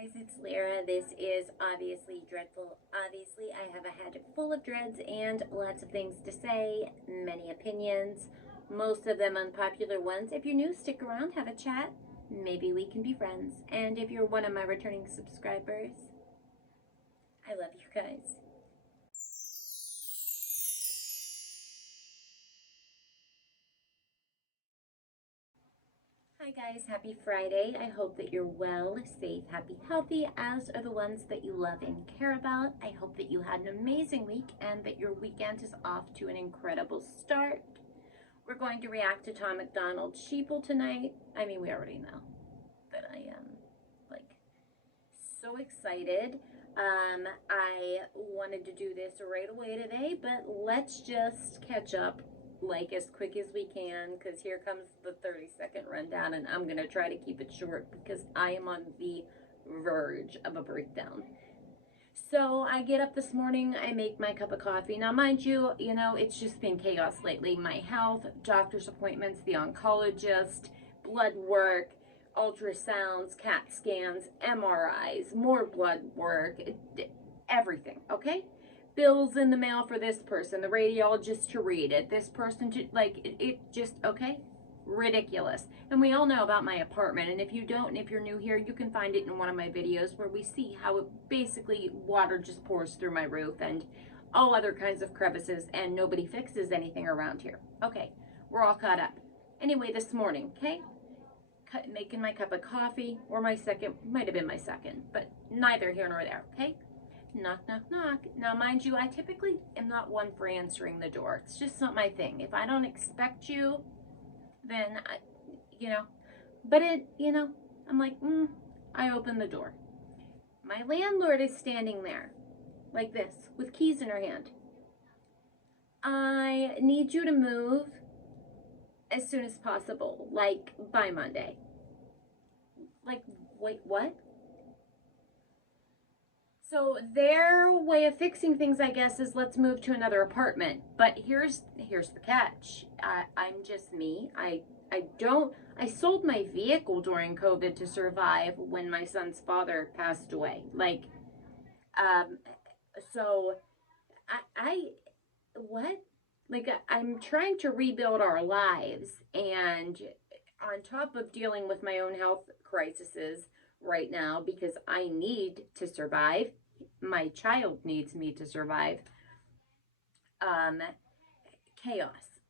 Guys, it's Lyra. This is Obviously Dreadful. Obviously, I have a head full of dreads and lots of things to say, many opinions, most of them unpopular ones. If you're new, stick around, have a chat. Maybe we can be friends. And if you're one of my returning subscribers, I love you guys. Hi guys, happy Friday. I hope that you're well, safe, happy, healthy, as are the ones that you love and care about. I hope that you had an amazing week and that your weekend is off to an incredible start. We're going to react to Tom MacDonald's Sheeple tonight. I mean, we already know that I am like so excited. I wanted to do this right away today, but let's just catch up like as quick as we can, because here comes the 30-second rundown, and I'm gonna try to keep it short because I am on the verge of a breakdown. So I get up this morning, I make my cup of coffee. Now mind you, it's just been chaos lately. My health, doctor's appointments, the oncologist, blood work, ultrasounds, CAT scans, MRIs, more blood work, everything, okay? Bills in the mail for this person, the radiologist to read it, this person to, it just, okay? Ridiculous. And we all know about my apartment, and if you don't, and if you're new here, you can find it in one of my videos where we see how it basically water just pours through my roof and all other kinds of crevices, and nobody fixes anything around here. Okay, we're all caught up. Anyway, this morning, okay? Making my cup of coffee, or my second, might have been my second, but neither here nor there, okay? Knock, knock, knock. Now, mind you, I typically am not one for answering the door. It's just not my thing. If I don't expect you, then, but I'm like, I open the door. My landlord is standing there, like this, with keys in her hand. I need you to move as soon as possible, like by Monday. Like, wait, what? So their way of fixing things, I guess, is let's move to another apartment. But here's the catch. I'm just me. I sold my vehicle during COVID to survive when my son's father passed away. So what? I'm trying to rebuild our lives, and on top of dealing with my own health crises right now, because I need to survive, my child needs me to survive, chaos.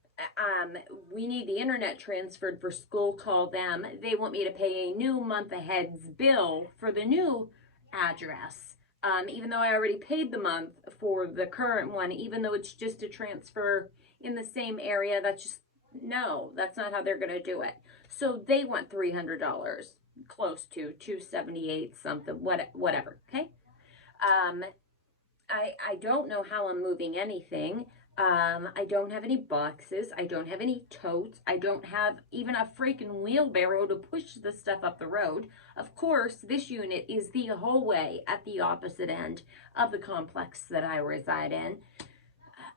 We need the internet transferred for school, call them. They want me to pay a new month ahead's bill for the new address. Even though I already paid the month for the current one, even though it's just a transfer in the same area, no, that's not how they're going to do it. So they want $300, close to $278 something, whatever, okay? I don't know how I'm moving anything. I don't have any boxes. I don't have any totes. I don't have even a freaking wheelbarrow to push the stuff up the road. Of course, this unit is the whole way at the opposite end of the complex that I reside in.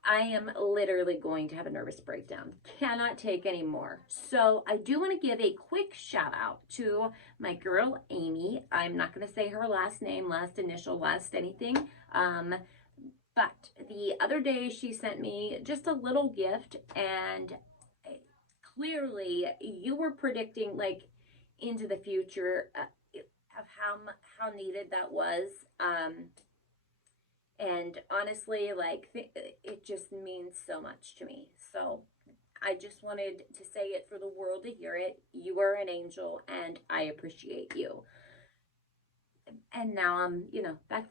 I am literally going to have a nervous breakdown. Cannot take any more. So I do want to give a quick shout out to my girl, Amy. I'm not going to say her last name, last initial, last anything. But the other day she sent me just a little gift, and clearly you were predicting into the future of how needed that was. And honestly, it just means so much to me. So I just wanted to say it for the world to hear it. You are an angel, and I appreciate you. And now I'm, back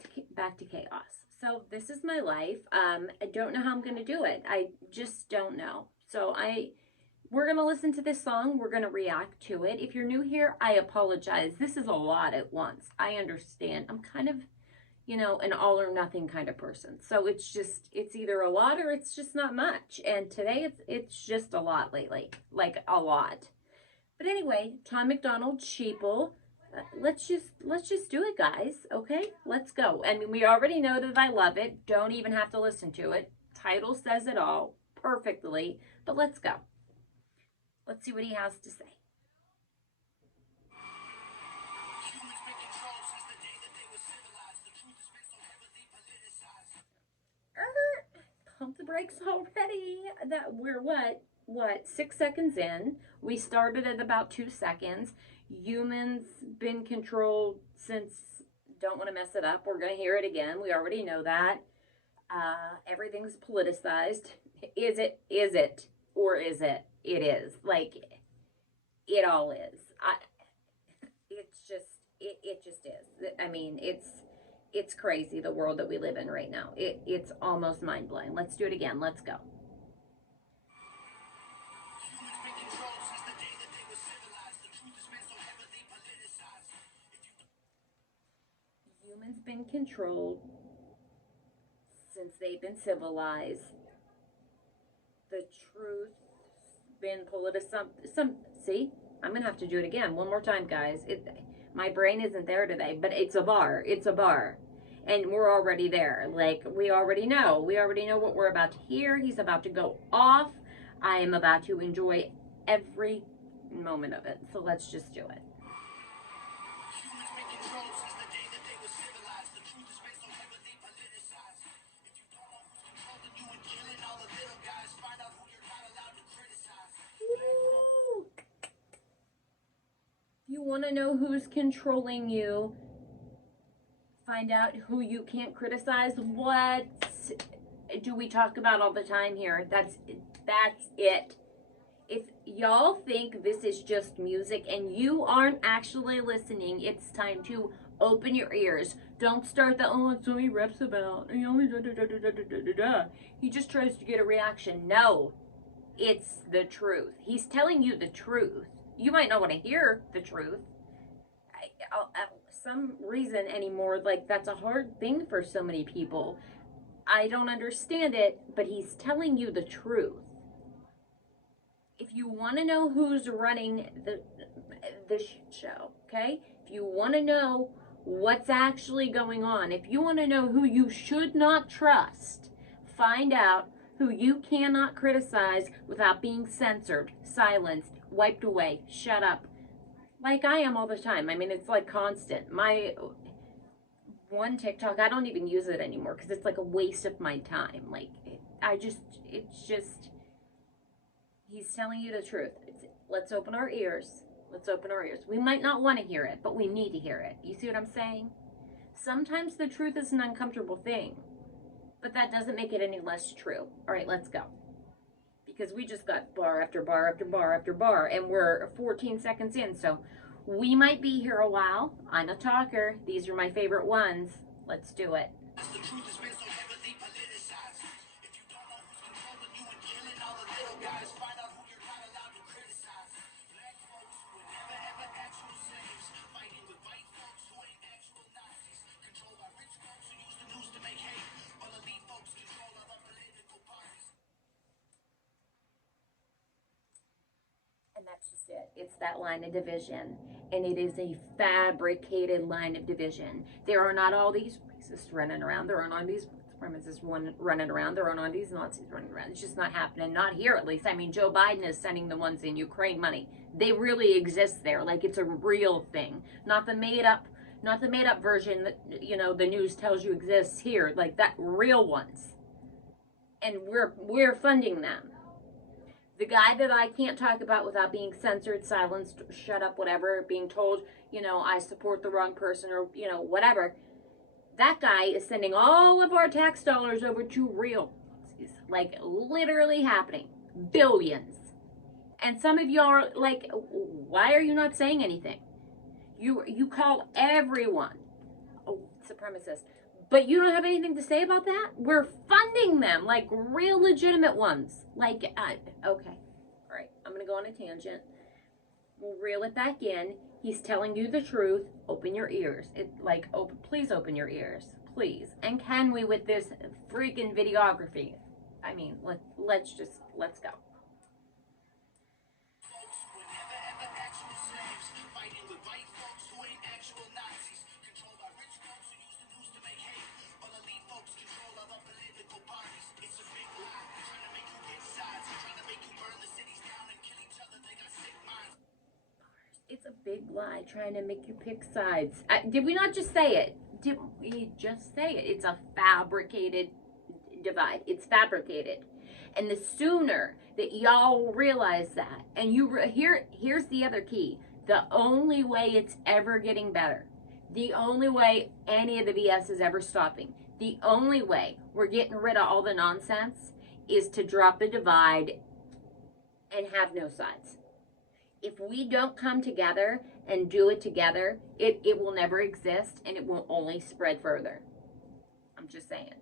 to chaos. So this is my life. I don't know how I'm going to do it. I just don't know. So we're going to listen to this song. We're going to react to it. If you're new here, I apologize. This is a lot at once. I understand. I'm kind of, an all or nothing kind of person. So it's either a lot or it's just not much. And today it's just a lot lately, like a lot. But anyway, Tom MacDonald, Sheeple. Let's just do it, guys. Okay, let's go. I mean, we already know that I love it. Don't even have to listen to it. Title says it all perfectly. But let's go. Let's see what he has to say. likes already. That we're what 6 seconds in. We started at about 2 seconds. Humans been controlled since, don't want to mess it up. We're going to hear it again. We already know that. Everything's politicized. Is it? Is it? Or is it? It is. Like, it all is. It just is. I mean, it's crazy, the world that we live in right now. It's almost mind-blowing. Let's do it again. Let's go. Humans been controlled since they've been civilized. The truth's been politicized. See, I'm gonna have to do it again one more time, guys. My brain isn't there today, but it's a bar. It's a bar. And we're already there. Like, we already know. We already know what we're about to hear. He's about to go off. I am about to enjoy every moment of it. So let's just do it. You want to know who's controlling you? Find out who you can't criticize. What do we talk about all the time here? That's it. If y'all think this is just music and you aren't actually listening, it's time to open your ears. Don't start the, oh, it's what he reps about. He only He just tries to get a reaction. No, it's the truth. He's telling you the truth. You might not want to hear the truth. Some reason anymore, like, that's a hard thing for so many people. I don't understand it, but he's telling you the truth. If you want to know who's running the show, okay? If you want to know what's actually going on, if you want to know who you should not trust, find out who you cannot criticize without being censored, silenced, wiped away, shut up. Like I am all the time. I mean, it's like constant. My one TikTok, I don't even use it anymore because it's like a waste of my time. Like, it's just, he's telling you the truth. Let's open our ears. Let's open our ears. We might not want to hear it, but we need to hear it. You see what I'm saying? Sometimes the truth is an uncomfortable thing, but that doesn't make it any less true. All right, let's go. Because we just got bar after bar after bar after bar, and we're 14 seconds in, so we might be here a while. I'm a talker. These are my favorite ones. Let's do it. The truth has been so heavily politicized. If you don't know who's controlling you and killing all the little guys, find out who you're not allowed to criticize. Black folks were never ever actual slaves, fighting with white folks who ain't actual Nazis, controlled by rich folks who use the news to make hate, while elite folks control other political parties. And that's just it. It's that line of division. And it is a fabricated line of division. There are not all these racists running around. There aren't all these supremacists running around. There aren't all these Nazis running around. It's just not happening. Not here, at least. I mean, Joe Biden is sending the ones in Ukraine money. They really exist there. Like, it's a real thing. Not the made up version that, you know, the news tells you exists here. Like, that real ones. And we're funding them. The guy that I can't talk about without being censored, silenced, shut up, whatever, being told, you know, I support the wrong person or, you know, whatever. That guy is sending all of our tax dollars over to real, like, literally happening. Billions. And some of y'all are like, why are you not saying anything? You call everyone supremacist. But you don't have anything to say about that? We're funding them, like real legitimate ones. Like, okay. All right, I'm going to go on a tangent. We'll reel it back in. He's telling you the truth. Open your ears. Please open your ears. Please. And can we with this freaking videography? I mean, let's go. It's a big lie trying to make you pick sides. Did we not just say it? Did we just say it? It's a fabricated divide. It's fabricated. And the sooner that y'all realize that, and here's the other key. The only way it's ever getting better, the only way any of the BS is ever stopping, the only way we're getting rid of all the nonsense is to drop the divide and have no sides. If we don't come together and do it together, it will never exist, and it will only spread further. I'm just saying.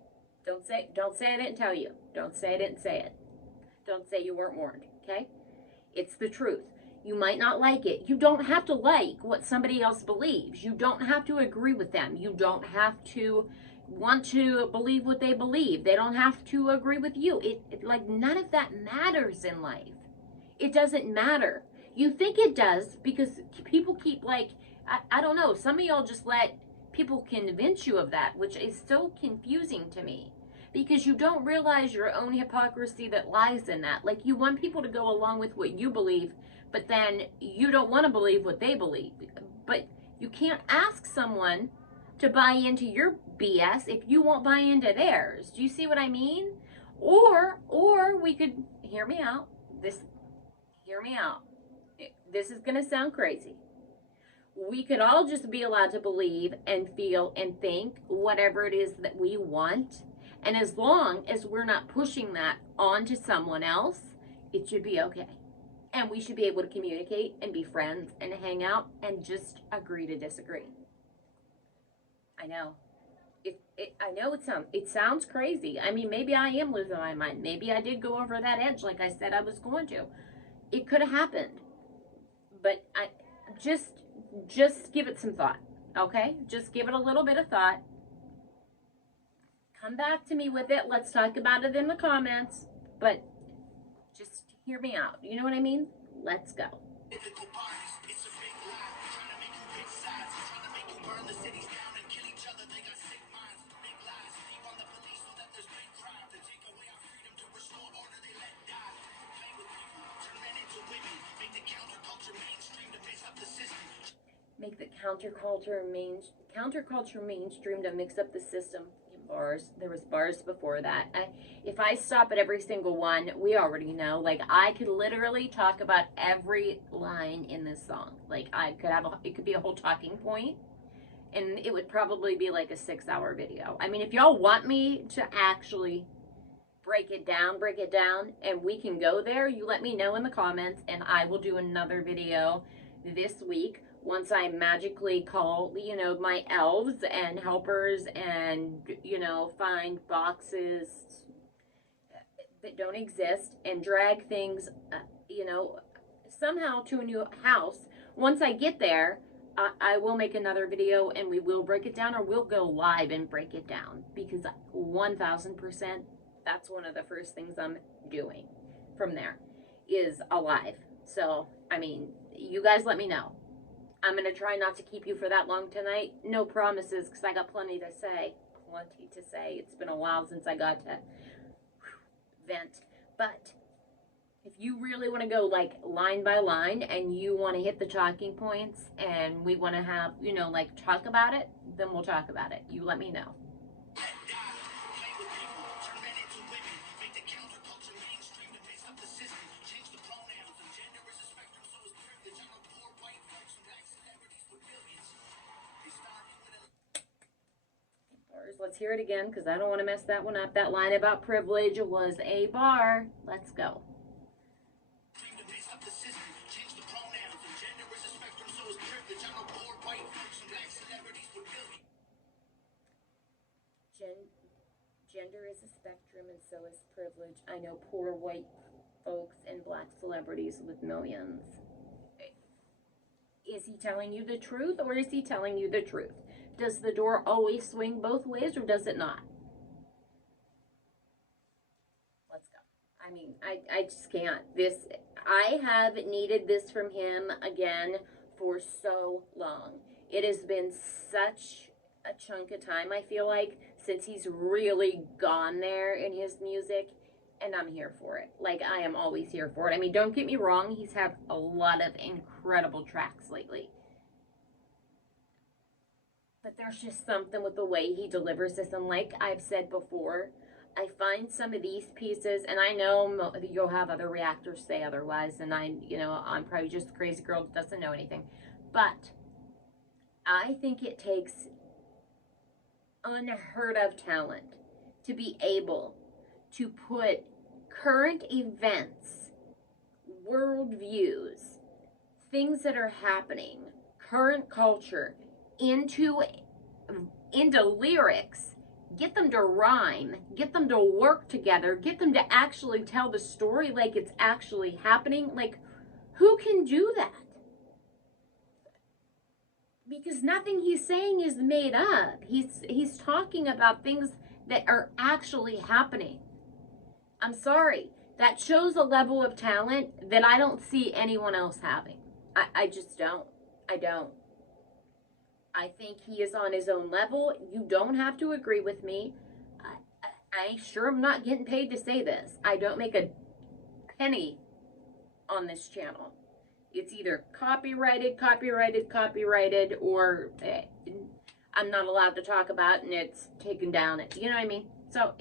Don't say I didn't tell you. Don't say I didn't say it. Don't say you weren't warned, okay? It's the truth. You might not like it. You don't have to like what somebody else believes. You don't have to agree with them. You don't have to want to believe what they believe. They don't have to agree with you. Like, none of that matters in life. It doesn't matter. You think it does because people keep, like, I don't know, some of y'all just let people convince you of that, which is so confusing to me, because you don't realize your own hypocrisy that lies in that. Like, you want people to go along with what you believe, but then you don't want to believe what they believe. But you can't ask someone to buy into your BS if you won't buy into theirs. Do you see what I mean? Or we could, hear me out. Hear me out. This is going to sound crazy. We could all just be allowed to believe and feel and think whatever it is that we want. And as long as we're not pushing that onto someone else, it should be okay. And we should be able to communicate and be friends and hang out and just agree to disagree. I know. I know it sounds crazy. I mean, maybe I am losing my mind. Maybe I did go over that edge like I said I was going to. It could have happened. But I just give it some thought, okay? Just give it a little bit of thought. Come back to me with it. Let's talk about it in the comments. But just hear me out. You know what I mean? Let's go. Make the counterculture mainstream to mix up the system. Bars. There was bars before that. If I stop at every single one, we already know. Like, I could literally talk about every line in this song. Like, it could be a whole talking point, and it would probably be like a 6-hour video. I mean, if y'all want me to actually break it down, and we can go there, you let me know in the comments, and I will do another video this week once I magically call, my elves and helpers and, find boxes that don't exist and drag things, somehow to a new house. Once I get there, I will make another video and we will break it down, or we'll go live and break it down, because 1000%, that's one of the first things I'm doing from there is a live. So, I mean, you guys let me know. I'm going to try not to keep you for that long tonight. No promises, because I got plenty to say. It's been a while since I got to vent. But if you really want to go, like, line by line, and you want to hit the talking points, and we want to have, talk about it, then we'll talk about it. You let me know. Let's hear it again, because I don't want to mess that one up. That line about privilege was a bar. Let's go. Gender is a spectrum, and so is privilege. I know poor white folks and black celebrities with millions. Is he telling you the truth, or is he telling you the truth? Does the door always swing both ways, or does it not? Let's go. I mean, I just can't. I have needed this from him again for so long. It has been such a chunk of time, I feel like, since he's really gone there in his music, and I'm here for it. Like, I am always here for it. I mean, don't get me wrong, he's had a lot of incredible tracks lately. But there's just something with the way he delivers this, and like I've said before, I find some of these pieces, and I know you'll have other reactors say otherwise, and I'm probably just a crazy girl that doesn't know anything, but I think it takes unheard of talent to be able to put current events, worldviews, things that are happening, current culture into lyrics, get them to rhyme, get them to work together, get them to actually tell the story like it's actually happening. Like, who can do that? Because nothing he's saying is made up. He's talking about things that are actually happening. I'm sorry. That shows a level of talent that I don't see anyone else having. I just don't. I don't. I think he is on his own level. You don't have to agree with me. I sure am not getting paid to say this. I don't make a penny on this channel. It's either copyrighted, or I'm not allowed to talk about and it's taken down. You know what I mean? So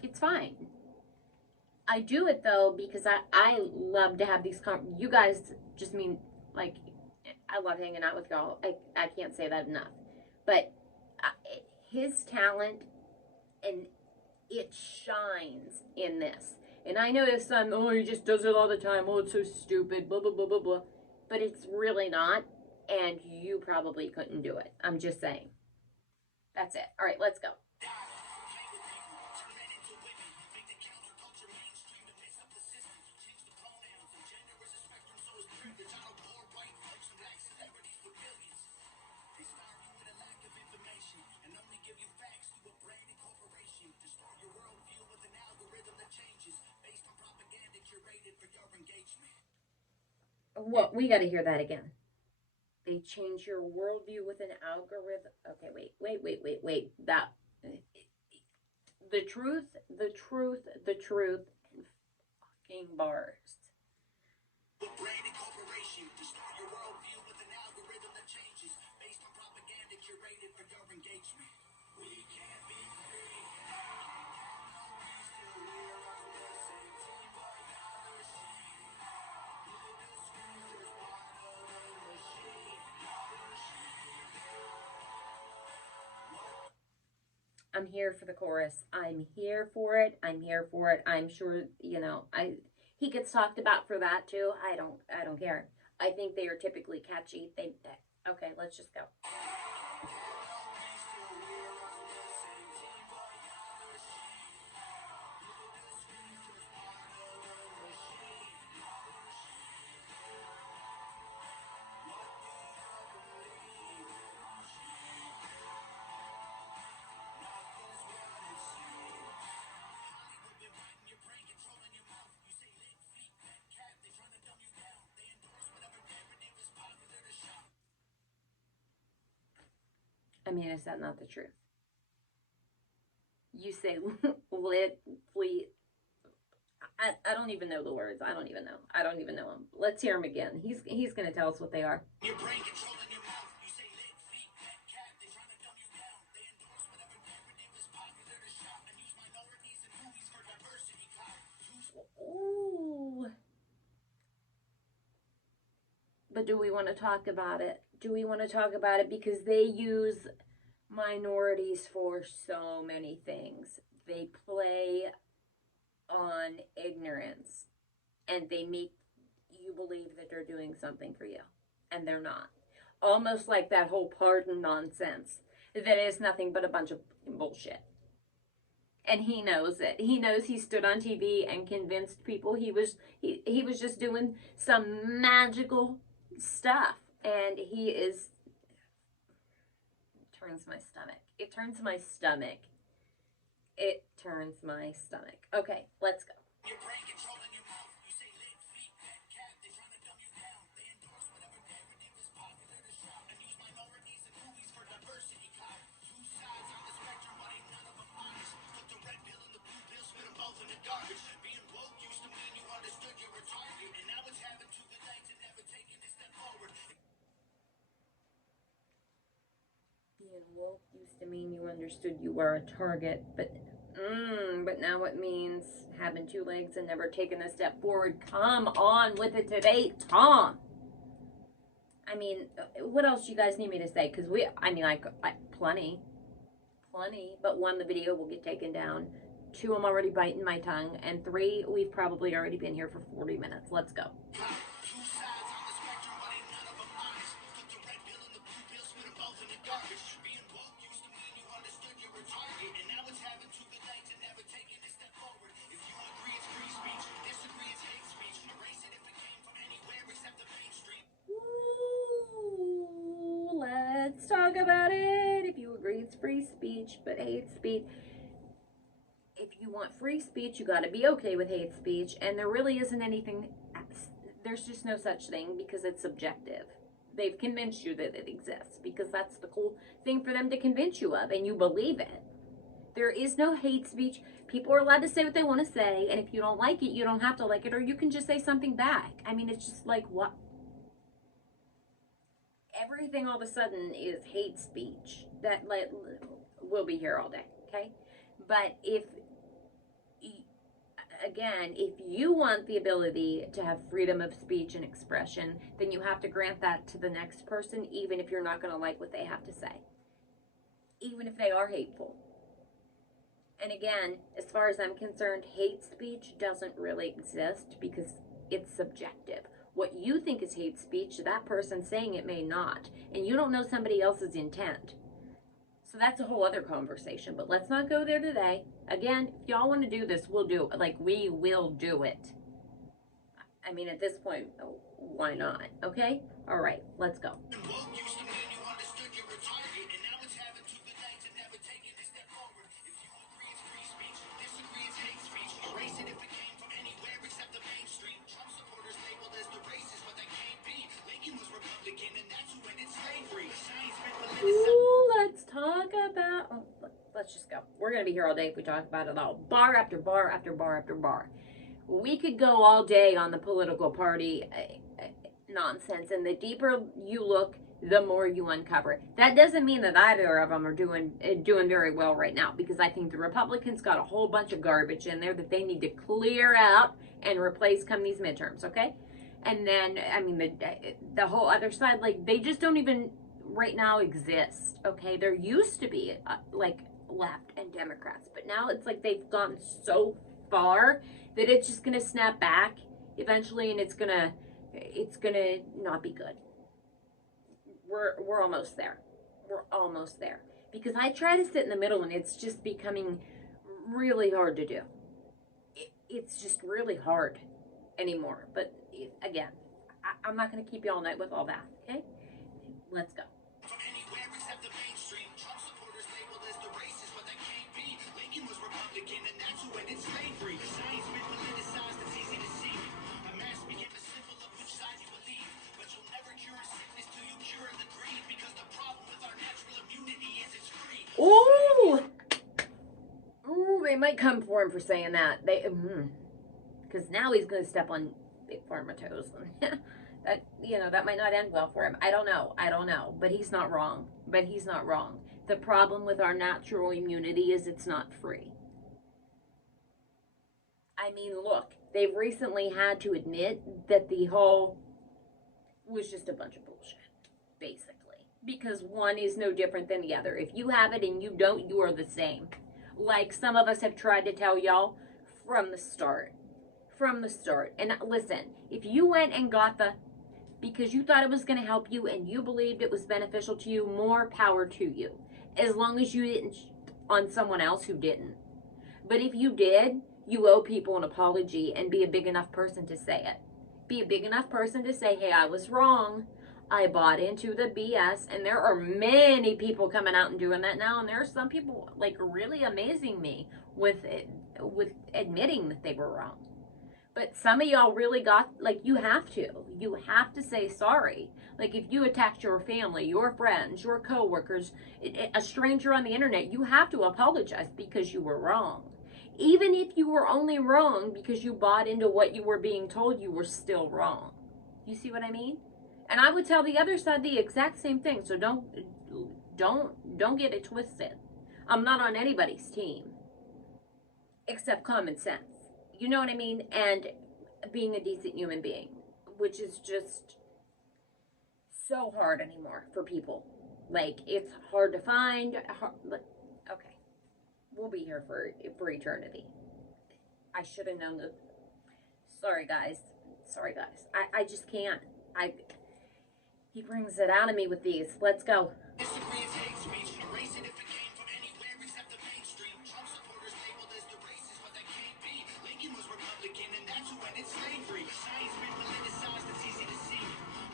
it's fine. I do it though because I love to have these you guys just mean, like, I love hanging out with y'all. I can't say that enough. But his talent, and it shines in this. And I notice some, oh, he just does it all the time. Oh, it's so stupid, blah, blah, blah, blah, blah. But it's really not. And you probably couldn't do it. I'm just saying. That's it. All right, let's go. What? We got to hear that again. They change your worldview with an algorithm. Okay, wait. That. The truth, and fucking bars. I'm here for the chorus. I'm here for it. I'm sure, he gets talked about for that too. I don't care. I think they are typically catchy. Okay, let's just go. I mean, is that not the truth? You say lit, fleet. I don't even know the words. I don't even know them. Let's hear them again. He's going to tell us what they are. Your brain controlling your mouth. You say lit, fleet, pet, cat. They trying to dumb you down. They endorse whatever narrative is popular to shop and use minorities and movies for diversity. Ooh. But do we want to talk about it? Because they use minorities for so many things. They play on ignorance and they make you believe that they're doing something for you, and they're not. Almost like that whole pardon nonsense that is nothing but a bunch of bullshit. And he knows it. He knows he stood on TV and convinced people he was just doing some magical stuff, and he is. It turns my stomach. Okay, let's go. Your brain controlling your mouth. You say lit, fleet, pet, cat. They trying to dumb you down. They endorse whatever narrative is popular to shop and use minorities and movies for diversity. Two sides on the spectrum, but ain't none of them honest. Put the red pill and the blue pill, spit them both in the garbage. Being woke used to mean you understood you were retarded, and now it's having two good legs and never taking a step forward. Being woke used to mean you understood you were a target, but But now it means having two legs and never taking a step forward. Come on with it today, Tom. I mean, what else you guys need me to say? Because plenty. But one, the video will get taken down. Two, I'm already biting my tongue. And three, we've probably already been here for 40 minutes. Let's go. Let's talk about it. If you agree it's free speech, but hate speech. If you want free speech, you got to be okay with hate speech. And there really isn't anything, there's just no such thing because it's subjective. They've convinced you that it exists because that's the cool thing for them to convince you of, and you believe it. There is no hate speech. People are allowed to say what they want to say, and if you don't like it, you don't have to like it, or you can just say something back. I mean, it's just like, what? Everything all of a sudden is hate speech. That, like, we'll be here all day, okay? But if you want the ability to have freedom of speech and expression, then you have to grant that to the next person, even if you're not going to like what they have to say, even if they are hateful. And again, as far as I'm concerned, hate speech doesn't really exist because it's subjective. What you think is hate speech, that person saying it may not. And you don't know somebody else's intent. So that's a whole other conversation. But let's not go there today. Again, if y'all want to do this, we'll do it. Like, we will do it. I mean, at this point, why not? Okay? All right, let's go. Ooh, let's talk about, let's just go. We're going to be here all day if we talk about it all. Bar after bar after bar after bar. We could go all day on the political party nonsense, and the deeper you look, the more you uncover. That doesn't mean that either of them are doing very well right now, because I think the Republicans got a whole bunch of garbage in there that they need to clear out and replace come these midterms, okay? And then, I mean, the whole other side, like, they just don't even right now exist, okay? There used to be like left and Democrats, but now it's like they've gone so far that it's just gonna snap back eventually, and it's gonna not be good. We're almost there. We're almost there, because I try to sit in the middle, and it's just becoming really hard to do. It's just really hard anymore. But again, I'm not going to keep you all night with all that, okay? Let's go. From anywhere except the mainstream, Trump supporters labeled as the racist, but they can't be. Lincoln was Republican, and that's who ended slavery. Science been politicized, it's easy to see. A mask became a symbol of which side you believe. But you'll never cure a sickness till you cure the greed, because the problem with our natural immunity is it's free. Ooh! Ooh, they might come for him for saying that. Because now he's going to step on Big Pharma toes. That, that might not end well for him. I don't know. But he's not wrong. The problem with our natural immunity is it's not free. I mean, look, they've recently had to admit that the whole was just a bunch of bullshit, basically. Because one is no different than the other. If you have it and you don't, you are the same. Like some of us have tried to tell y'all from the start. And listen, if you went and got because you thought it was going to help you and you believed it was beneficial to you, more power to you. As long as you didn't on someone else who didn't. But if you did, you owe people an apology, and be a big enough person to say it. Be a big enough person to say, hey, I was wrong. I bought into the BS. And there are many people coming out and doing that now. And there are some people like really amazing me with admitting that they were wrong. But some of y'all really got, like, you have to say sorry. Like, if you attacked your family, your friends, your coworkers, a stranger on the internet, you have to apologize because you were wrong. Even if you were only wrong because you bought into what you were being told, you were still wrong. You see what I mean? And I would tell the other side the exact same thing. So don't get it twisted. I'm not on anybody's team. except common sense. You know what I mean? And being a decent human being, which is just so hard anymore for people. Like, it's hard to find. Okay, we'll be here for eternity. I should have known this. Sorry, guys. Sorry, guys. I just can't. He brings it out of me with these. Let's go. Disagree is hate speech. Erase it if it came from anywhere except the mainstream. Trump supporters labeled as the racist, but they can't be. Lincoln was Republican, and that's who ended slavery. Science been politicized, it's easy to see.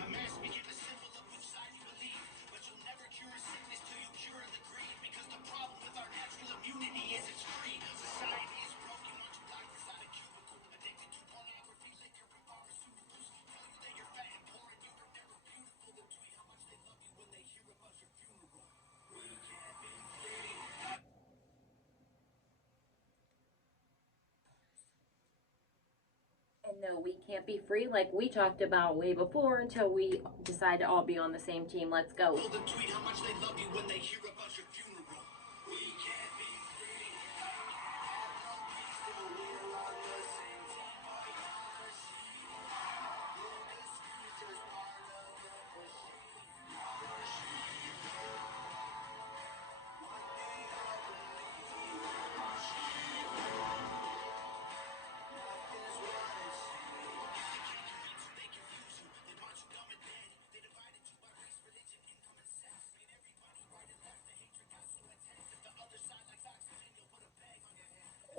A mass became a symbol of which side you believe. But you'll never cure a sickness till you cure the greed. Because the problem with our natural immunity is it's free. Society is broken once you lock inside a cubicle. Addicted to pornography, liquor, and pharmaceuticals. Tell you that you're fat and poor and you were never beautiful. Then tweet how much they love you when they hear about your funeral. We can't be free. And no, we can't be free like we talked about way before until we decide to all be on the same team. Let's go. Them tweet how much they love you when they hear about your funeral. We can't be free. Have no peace till we're on the same team.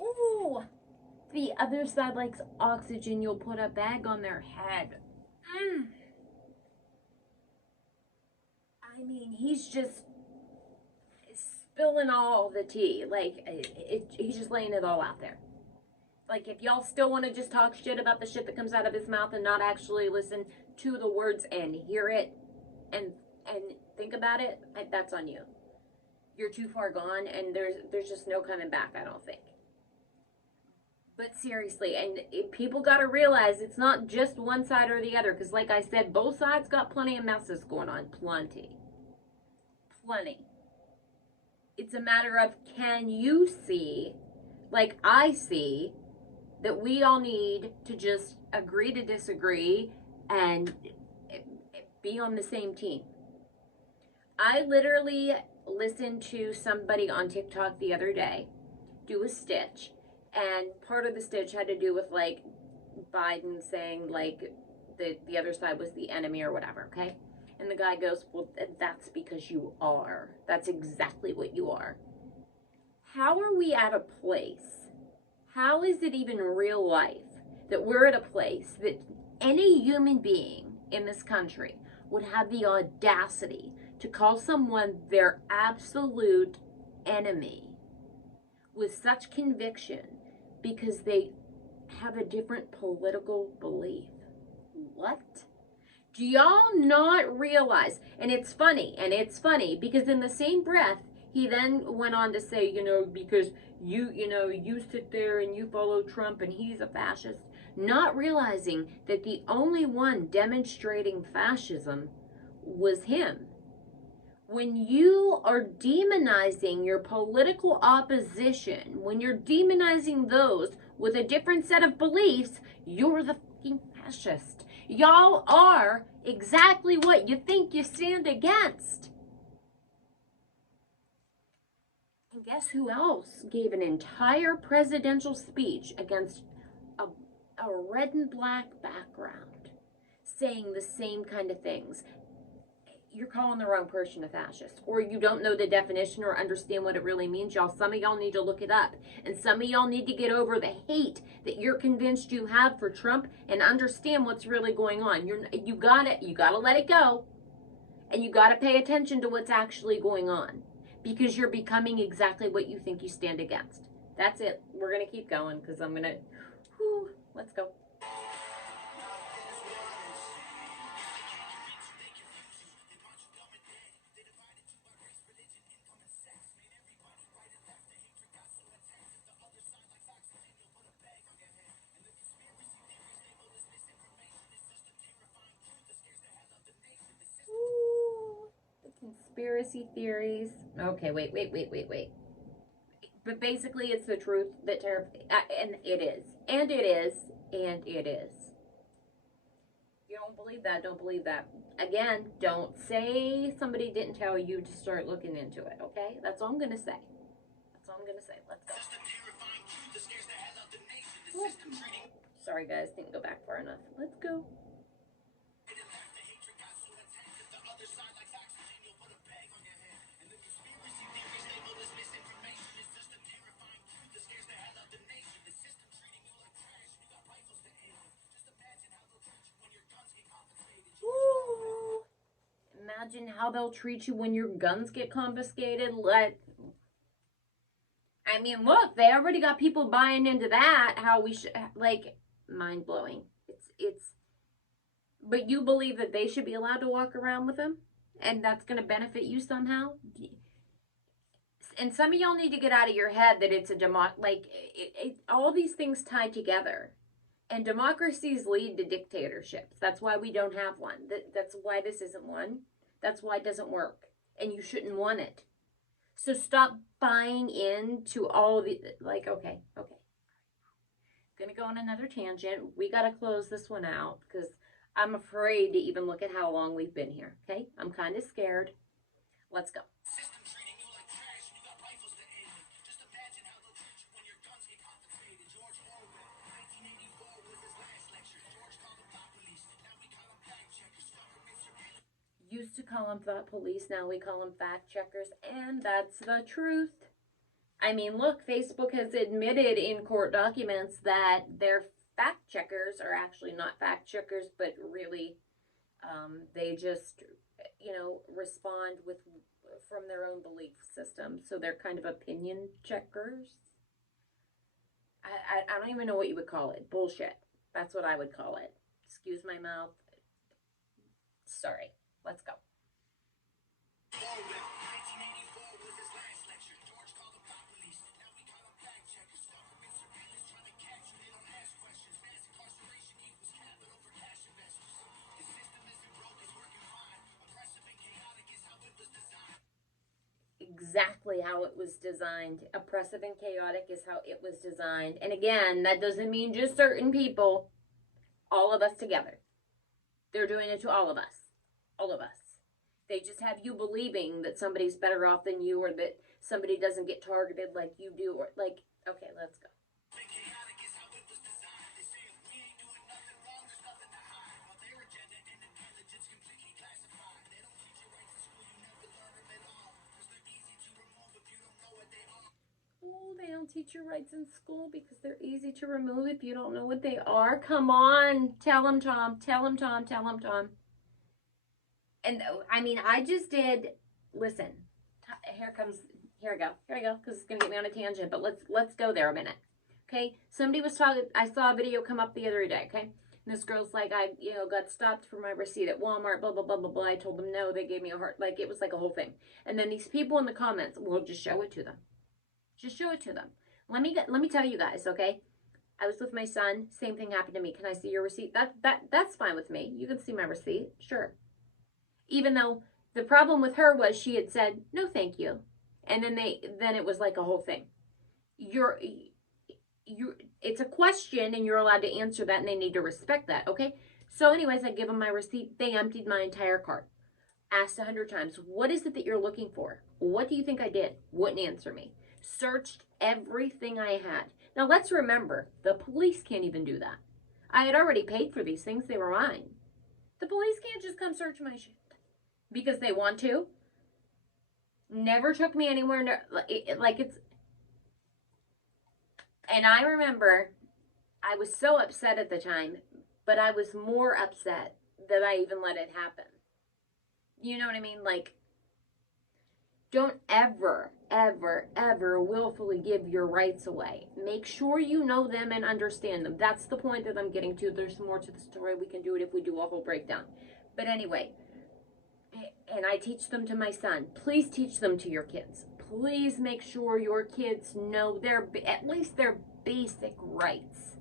Ooh, the other side likes oxygen. You'll put a bag on their head. I mean, he's just spilling all the tea. Like, he's just laying it all out there. Like, if y'all still want to just talk shit about the shit that comes out of his mouth and not actually listen to the words and hear it and think about it, that's on you. You're too far gone, and there's just no coming back, I don't think. But seriously, and people got to realize it's not just one side or the other. Because like I said, both sides got plenty of messes going on. Plenty. It's a matter of, can you see, like I see, that we all need to just agree to disagree and be on the same team. I literally listened to somebody on TikTok the other day do a stitch. And part of the stitch had to do with, like, Biden saying, like, the other side was the enemy or whatever, okay? And the guy goes, well, that's because you are. That's exactly what you are. How are we at a place? How is it even real life that we're at a place that any human being in this country would have the audacity to call someone their absolute enemy with such conviction because they have a different political belief? What? Do y'all not realize? And it's funny because in the same breath, he then went on to say, because you sit there and you follow Trump and he's a fascist, not realizing that the only one demonstrating fascism was him. When you are demonizing your political opposition, when you're demonizing those with a different set of beliefs, you're the fucking fascist. Y'all are exactly what you think you stand against. And guess who else gave an entire presidential speech against a red and black background, saying the same kind of things? You're calling the wrong person a fascist, or you don't know the definition or understand what it really means, y'all. Some of y'all need to look it up, and some of y'all need to get over the hate that you're convinced you have for Trump and understand what's really going on. You gotta let it go, and you gotta pay attention to what's actually going on, because you're becoming exactly what you think you stand against. That's it. We're gonna keep going because let's go. Conspiracy theories. Okay, wait. But basically, it's the truth that terrifies, and it is, and it is, and it is. You don't believe that, don't believe that. Again, don't say somebody didn't tell you to start looking into it, okay? That's all I'm going to say. That's all I'm going to say. Let's go. Ooh. Sorry, guys, didn't go back far enough. Let's go. Ooh. Imagine how they'll treat you when your guns get confiscated. I mean, look, they already got people buying into that. How we should, like, mind blowing. But you believe that they should be allowed to walk around with them, and that's going to benefit you somehow. And some of y'all need to get out of your head that it's all these things tied together. And democracies lead to dictatorships. That's why we don't have one. That's why this isn't one. That's why it doesn't work. And you shouldn't want it. So stop buying into all the, okay. Gonna go on another tangent. We gotta close this one out because I'm afraid to even look at how long we've been here, okay? I'm kind of scared. Let's go. Used to call them thought police, now we call them fact checkers, and that's the truth. I mean, look, Facebook has admitted in court documents that their fact checkers are actually not fact checkers, but really they just, respond from their own belief system. So they're kind of opinion checkers. I don't even know what you would call it. Bullshit. That's what I would call it. Excuse my mouth. Sorry. Let's go. Exactly how it was designed. Oppressive and chaotic is how it was designed. And again, that doesn't mean just certain people. All of us together. They're doing it to all of us. All of us. They just have you believing that somebody's better off than you, or that somebody doesn't get targeted like you do, or okay, let's go. Oh, they don't teach your rights in school because they're easy to remove if you don't know what they are. Come on. Tell him, Tom. Tell him, Tom. Tell him, Tom. And I mean, I just did, listen, here we go, because it's going to get me on a tangent, but let's go there a minute, okay? Somebody was talking, I saw a video come up the other day, okay? And this girl's like, I, got stopped for my receipt at Walmart, blah, blah, blah, blah, blah. I told them no, they gave me a heart, it was like a whole thing. And then these people in the comments, well, just show it to them. Just show it to them. Let me tell you guys, okay? I was with my son, same thing happened to me. Can I see your receipt? That's fine with me. You can see my receipt, sure. Even though the problem with her was she had said, no, thank you. And then it was like a whole thing. It's a question and you're allowed to answer that and they need to respect that, okay? So anyways, I give them my receipt. They emptied my entire cart. Asked 100 times, what is it that you're looking for? What do you think I did? Wouldn't answer me. Searched everything I had. Now let's remember, the police can't even do that. I had already paid for these things. They were mine. The police can't just come search my shit because they want to. Never took me anywhere. And I remember I was so upset at the time, but I was more upset that I even let it happen. You know what I mean? Don't ever, ever, ever willfully give your rights away. Make sure you know them and understand them. That's the point that I'm getting to. There's more to the story. We can do it if we do a whole breakdown. But anyway, and I teach them to my son. Please teach them to your kids. Please make sure your kids know at least their basic rights.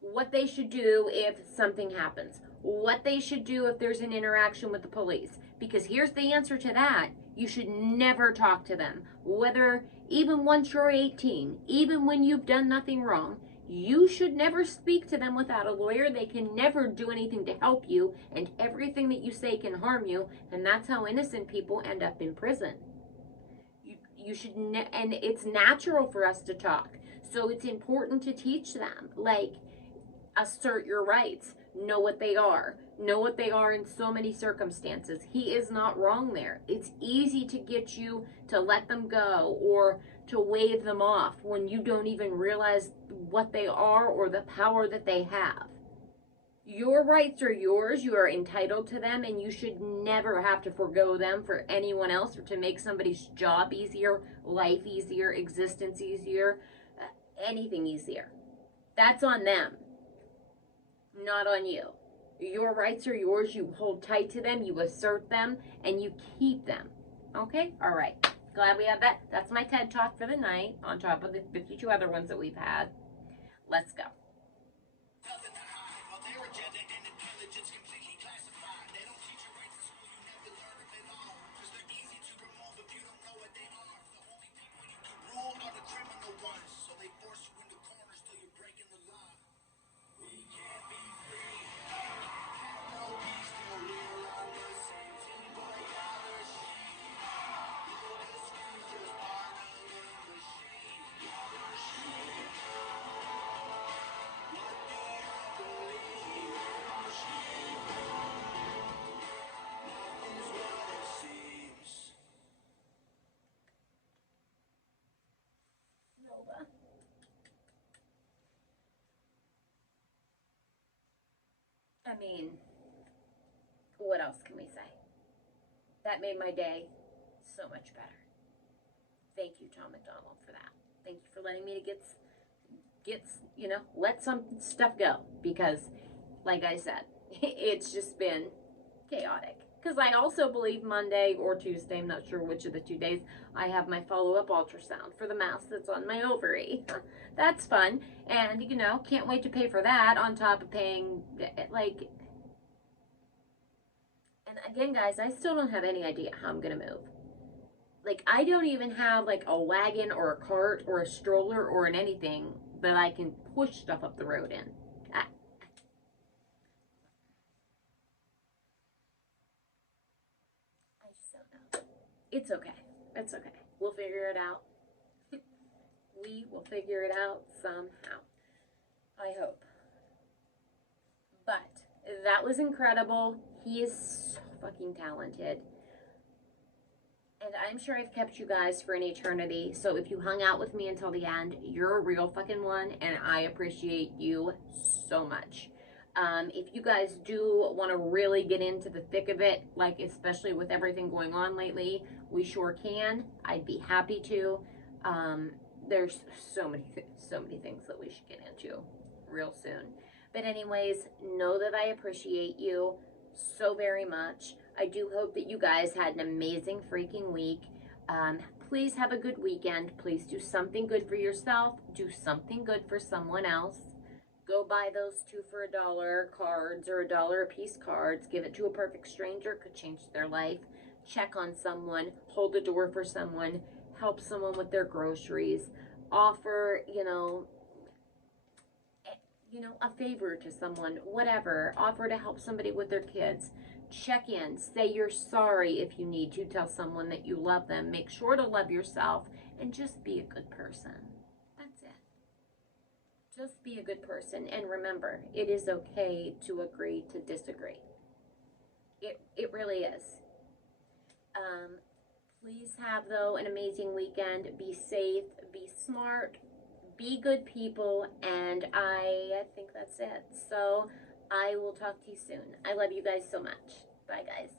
What they should do if something happens. What they should do if there's an interaction with the police. Because here's the answer to that. You should never talk to them. Whether even once you're 18, even when you've done nothing wrong, you should never speak to them without a lawyer. They can never do anything to help you, and everything that you say can harm you, and that's how innocent people end up in prison. You should, and it's natural for us to talk. So it's important to teach them, like, assert your rights, know what they are. Know what they are in so many circumstances. He is not wrong there. It's easy to get you to let them go or to wave them off when you don't even realize what they are or the power that they have. Your rights are yours. You are entitled to them, and you should never have to forego them for anyone else or to make somebody's job easier, life easier, existence easier, anything easier. That's on them, not on you. Your rights are yours. You hold tight to them, you assert them, and you keep them. Okay? All right. Glad we have that. That's my TED Talk for the night, on top of the 52 other ones that we've had. Let's go. I mean, what else can we say? That made my day so much better. Thank you, Tom MacDonald, for that. Thank you for letting me to let some stuff go, because, like I said, it's just been chaotic. Because I also believe Monday or Tuesday, I'm not sure which of the 2 days, I have my follow-up ultrasound for the mass that's on my ovary. That's fun. And, can't wait to pay for that on top of paying, like... And again, guys, I still don't have any idea how I'm going to move. Like, I don't even have, like, a wagon or a cart or a stroller or an anything that I can push stuff up the road in. I just don't know. It's okay. It's okay. We'll figure it out. We will figure it out somehow. I hope. But that was incredible. He is so fucking talented. And I'm sure I've kept you guys for an eternity. So if you hung out with me until the end, you're a real fucking one. And I appreciate you so much. If you guys do want to really get into the thick of it, like especially with everything going on lately, we sure can. I'd be happy to. There's so many things that we should get into real soon. But anyways, know that I appreciate you so very much. I do hope that you guys had an amazing freaking week. Please have a good weekend. Please do something good for yourself. Do something good for someone else. Go buy those 2 for $1 cards or $1 a piece cards. Give it to a perfect stranger. Could change their life. Check on someone. Hold the door for someone. Help someone with their groceries. Offer, a favor to someone. Whatever. Offer to help somebody with their kids. Check in. Say you're sorry if you need to. Tell someone that you love them. Make sure to love yourself. And just be a good person. That's it. Just be a good person. And remember, it is okay to agree to disagree. It really is. Please have, though, an amazing weekend. Be safe. Be smart. Be good people. And I think that's it. So I will talk to you soon. I love you guys so much. Bye, guys.